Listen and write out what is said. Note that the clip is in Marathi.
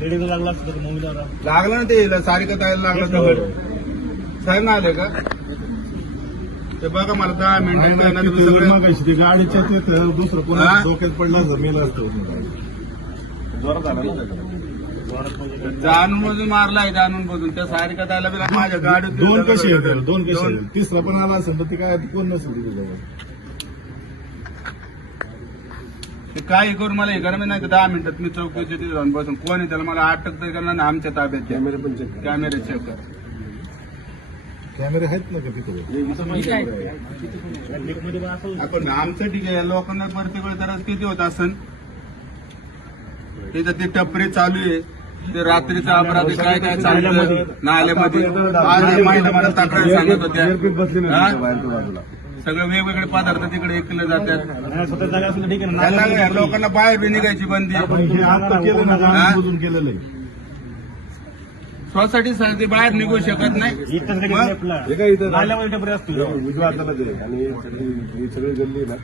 लेडीजला लागला असतं तर मुलीला लागलं ना ते सारिका ताईला लागलं दगड. साहेब ना आले का ते बघा मला 10 मिनिटं गाडीच्या दुसरं कोणा डोक्यात पडला जमेल असतं जाणून मधून मारलाय जाणून मधून त्या सारिका ताईला बी माझ्या गाडीत 2 कशी येतात 2 कशी तिसरं पण आला असेल तर ती काय कोण नसेल तिथे. ते काही करून मला हे करा नाही तर 10 मिनिटात मी चौकीच्या तिथे जाऊन बसून कोण आहे त्याला मला अटक तरी करणार नाही. आमच्या ताब्यात कॅमेरे चेक कर. कॅमेरे आहेत ना का तिथे आपण आमचं ठीक आहे लोकांना प्रत्येक वेळी तर किती होत असन तिथं ते टपरे चालू आहे ते रात्रीचा अपराध काय काय चाललं नाल्यामध्ये आज महिला मला तक्रार सांगत होत्या सगळे वेगवेगळे पदार्थ तिकडे ऐकले जातात. त्यांना लोकांना बाहेर बी निघायची बंदी केलेलं आहे. सोसायटी साठी बाहेर निघू शकत नाही. उजव्या हाताला आणि सगळी गल्ली ना